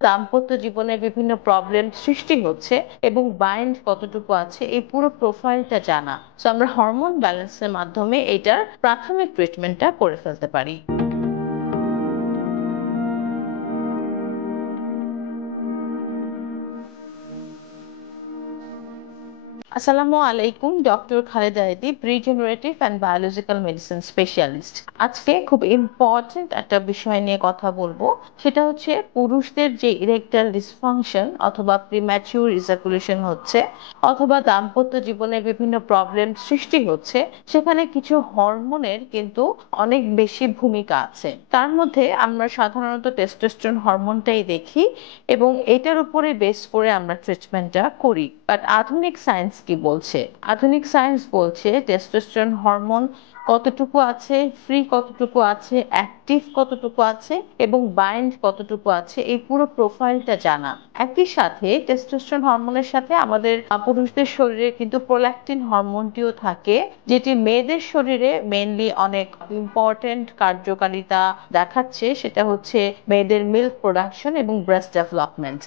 দাম্পত্য জীবনে বিভিন্ন প্রবলেম সৃষ্টি হচ্ছে এবং বাইন্ড কতটুকু আছে এই পুরো প্রোফাইলটা জানা। সো আমরা হরমোন ব্যালেন্সের মাধ্যমে এটার প্রাথমিক ট্রিটমেন্টটা করে ফেলতে পারি। আসসালামু আলাইকুম, doctor Khaleda Adib, regenerative and biological medicine specialist. আজকে খুব ইম্পর্টেন্ট একটা বিষয় নিয়ে কথা বলবো। সেটা হচ্ছে পুরুষদের যে ইরেকটাইল ডিসফাংশন অথবা প্রিম্যাচিউর ইজাকুলেশন হচ্ছে অথবা দাম্পত্য জীবনে বিভিন্ন প্রবলেম সৃষ্টি হচ্ছে, সেখানে কিছু হরমোনের কিন্তু অনেক বেশি ভূমিকা আছে। তার মধ্যে আমরা সাধারণত টেস্টোস্টেরন হরমোনটাই দেখি এবং এটার উপরে বেস করে আমরা ট্রিটমেন্টটা করি। বাট আধুনিক সায়েন্স কি বলছে? আধুনিক সায়েন্স বলছে টেস্টোস্টেরন হরমোন কতটুকু আছে, ফ্রি কতটুকু আছে, অ্যাক্টিভ কতটুকু আছে এবং বাইন্ড কতটুকু আছে এই পুরো প্রোফাইলটা জানা। একই সাথে টেস্টোস্টেরন হরমোনের সাথে আমাদের পুরুষদের শরীরে কিন্তু প্রোল্যাক্টিন হরমোনটিও থাকে, যেটি মেয়েদের শরীরে মেইনলি অনেক ইম্পর্টেন্ট কার্যকারিতা দেখাচ্ছে। সেটা হচ্ছে মেয়েদের মিল্ক প্রোডাকশন এবং ব্রেস্ট ডেভেলপমেন্ট।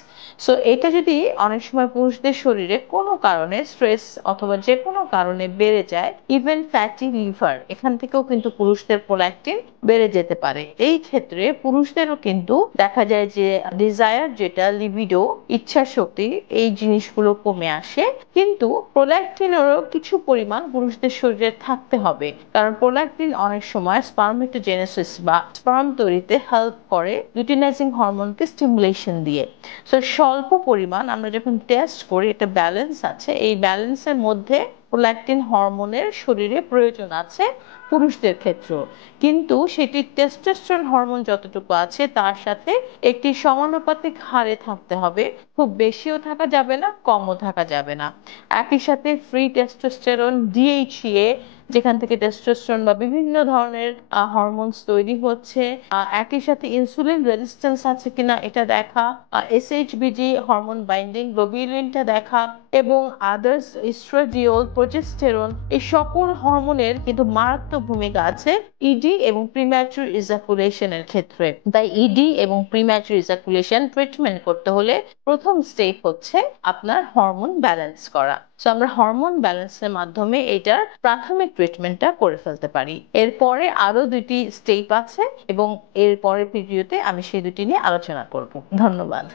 সো এটা যদি অনেক সময় পুরুষদের শরীরে কোনো কারণে স্ট্রেস অথবা যে কোনো কারণে বেড়ে যায়, ইভেন ফ্যাটি লিভার, এখান থেকেও কিন্তু পুরুষদের প্রোল্যাক্টিন বেড়ে যেতে পারে। এই ক্ষেত্রে পুরুষদেরও কিন্তু দেখা যায় যে ডিজায়ার, যেটা লিবিডো, ইচ্ছা শক্তি, এই জিনিসগুলো কমে আসে। কিন্তু প্রোল্যাক্টিনেরও কিছু পরিমাণ পুরুষদের শরীরে থাকতে হবে, কারণ প্রোল্যাক্টিন অনেক সময় স্পার্মেটোজেনেসিস বা স্পার্ম তৈরিতে হেল্প করে লুটিনাইজিং হরমোনকে স্টিমুলেশন দিয়ে। সো স্বল্প পরিমাণ আমরা যখন টেস্ট করি এটা ব্যালেন্স আছে, এই ব্যালেন্সের মধ্যে প্রোল্যাক্টিন হরমোনের শরীরে প্রয়োজন আছে পুরুষদের ক্ষেত্রেও, কিন্তু সেটি টেস্টোস্টেরন হরমোন যতটুকু আছে তার সাথে একটি সমানুপাতিক হারে থাকতে হবে। খুব বেশিও থাকা যাবে না, কমও থাকা যাবে না। একই সাথে ফ্রি টেস্টোস্টেরন, ডিএইচএ, যেখান থেকে টেস্টোস্টেরন বা বিভিন্ন ধরনের হরমোনস তৈরি হচ্ছে, একই সাথে ইনসুলিন রেজিস্ট্যান্স আছে কিনা এটা দেখা, এসএইচবিজি হরমোন বাইন্ডিং গ্লোবিউলিনটা দেখা এবং আদার্স ইস্ট্রাডিওল, প্রোজেস্টেরন, এই সকল হরমোনের কিন্তু মারাত্মক ভূমিকা আছে ইডি এবং প্রিম্যাচুর ইজাকুলেশনের ক্ষেত্রে। তাই ইডি এবং প্রিম্যাচুর ইজাকুলেশন ট্রিটমেন্ট করতে হলে প্রথম স্টেপ হচ্ছে আপনার হরমোন ব্যালেন্স করা। সো আমরা হরমোন ব্যালেন্সের মাধ্যমে এটার প্রাথমিক ট্রিটমেন্টটা করে ফেলতে পারি। এরপরে আরো দুটি স্টেপ আছে এবং এর পরের ভিডিওতে আমি সেই দুটি নিয়ে আলোচনা করব। ধন্যবাদ।